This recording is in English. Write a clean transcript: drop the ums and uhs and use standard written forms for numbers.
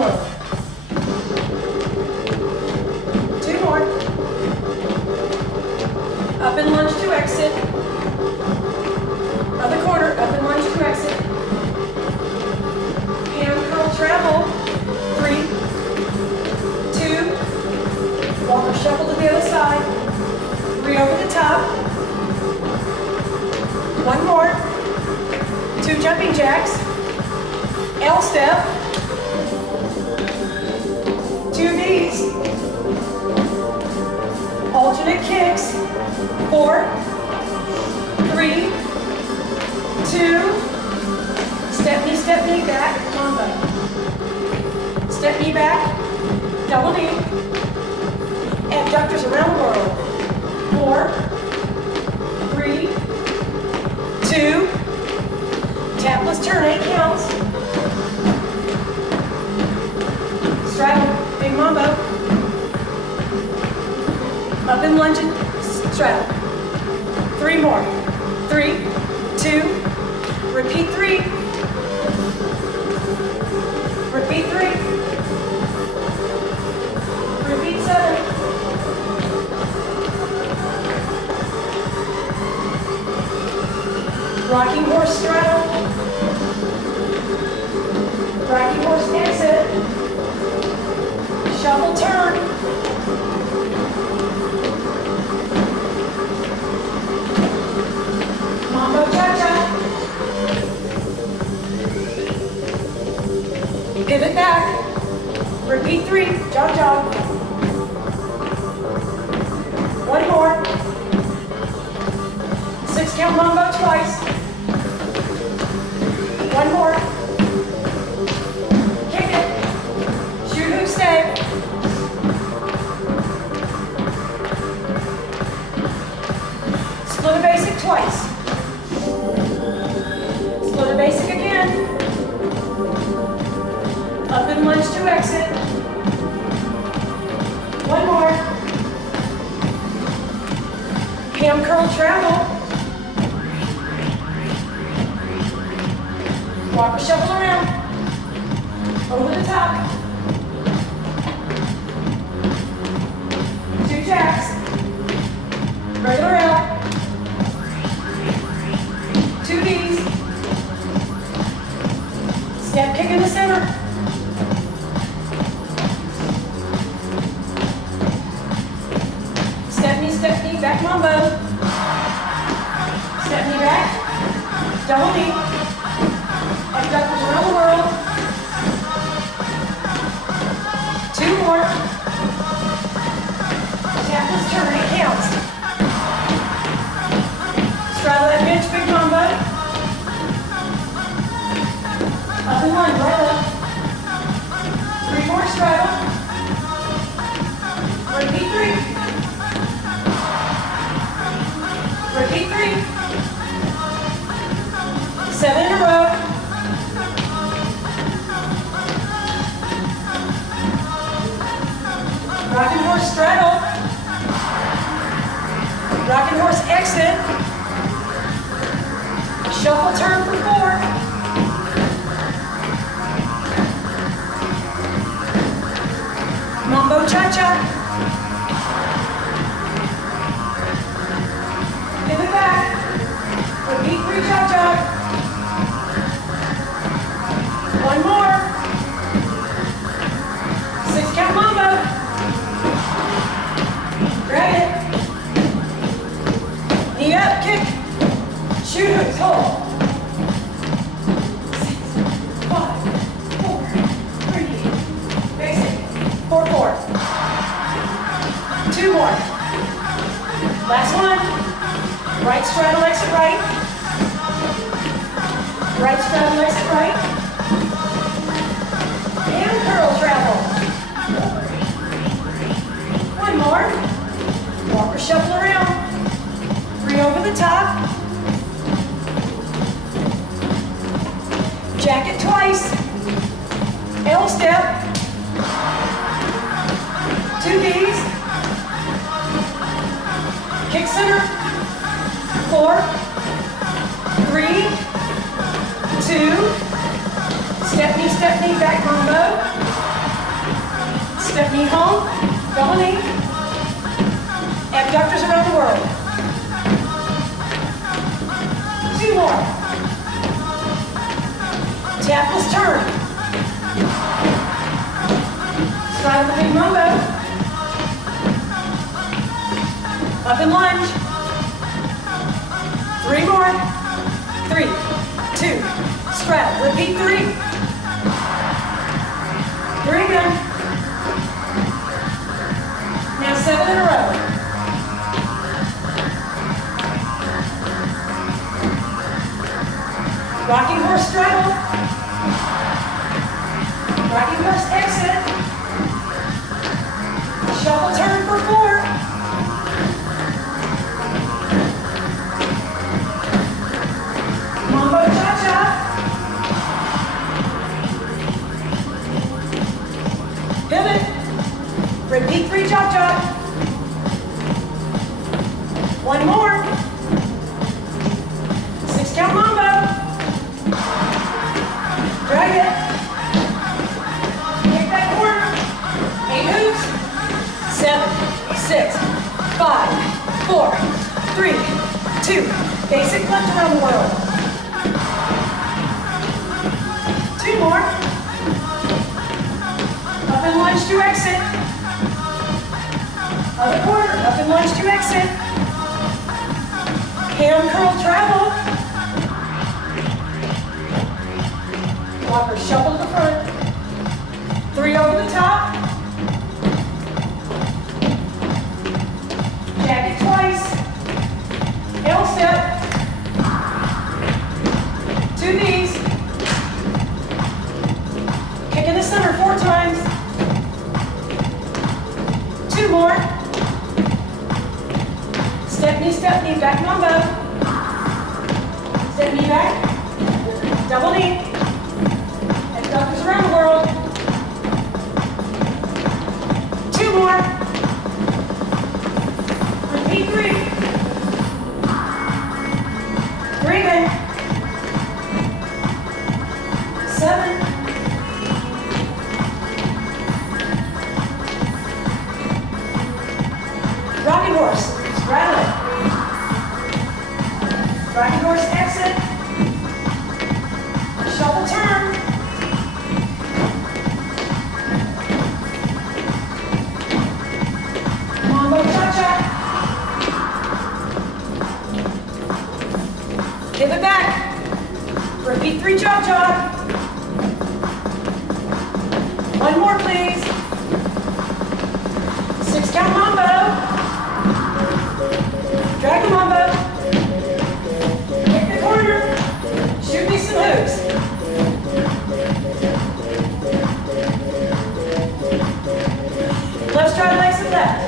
world. 2 more. Up and lunge to exit. Other corner, up and lunge to exit. Hand curl travel. 3, 2, walker shuffle to the other side. 3 over the top. 1 more. 2 jumping jacks. L step. 2 V's. Alternate kicks. 4, 3, 2. Step knee back, combo. Step knee back, double knee. Abductors around the world. 4, 3, 2. Tapless turn, 8 counts. Straddle, big mambo. Up and lunge and straddle. 3 more. 3, 2. Repeat 3. Repeat 3. Repeat 7. Rocking horse straddle. Rocking horse exit. Shuffle turn. Mambo cha-cha. Pivot back. Repeat 3. Jog, jog. 1 more. 6 count mambo twice. 1 more. Kick it. Shoot hoop stay. Split a basic twice. Split a basic again. Up and lunge to exit. 1 more. Ham curl travel. Walker shuffle around. Over the top. 2 jacks. Regular L. 2 Ds. Step kick in the center. Step knee, back mambo. Step knee back. Double knee. Abductors around the world. 2 more. Tapless turn, 8 counts. Straddle that bench, big mambo. Up and lunge, right left. 3 more straddle. Repeat 3. Repeat 3. 7 in a row. Rocking horse straddle. Rocking horse exit. Shuffle turn for 4. Mambo cha-cha. Pivot back. Repeat 3 cha-cha. 1 more. 6 count mambo. Grab it. Knee up, kick. Shoot hooks, hold. 6, 5, 4, 3. Basic. 4, 4. 2 more. Last one. Right straddle, exit right. Right straddle, exit right. And curl travel. 1 more. Walker shuffle around. 3 over the top. Jack it twice. L step. 2 Ds. Kick center. 4, 3, 2. Step knee, back mambo. Knee home, double knee. Abductors around the world. 2 more. Tapless turn. Stride with a big mambo. Up and lunge. 3 more. 3, 2, straddle. Repeat 3. 3 again. Now 7 in a row. Rocking horse straddle. Rocking horse exit. Shuffle turn for 4. Mambo cha-cha. Pivot. Repeat 3 cha-cha. 1 more. 6 count mambo. Drag it. Kick that corner. 8 hoops. 7, 6, 5, 4, 3, 2. Basic left around the world. 2 more. Up and lunge to exit. Other corner. Up and lunge to exit. Ham curl travel. Walker shuffle to the front. 3 over the top. Jack it twice. L step. 2 knees. Kick in the center 4 times. 2 more. Step knee, back mambo. Step knee back. Double knee. Abductors around the world. 2 more. Repeat 3. 3 again. 7. Rocking horse. Straddle it. Rocking horse exit. Shuffle turn. Mambo cha-cha. Pivot back. Repeat 3 cha-cha. 1 more, please. 6 count mambo. Drag the mambo. Kick the corner. Shoot me some hoops. Left stride, legs to left.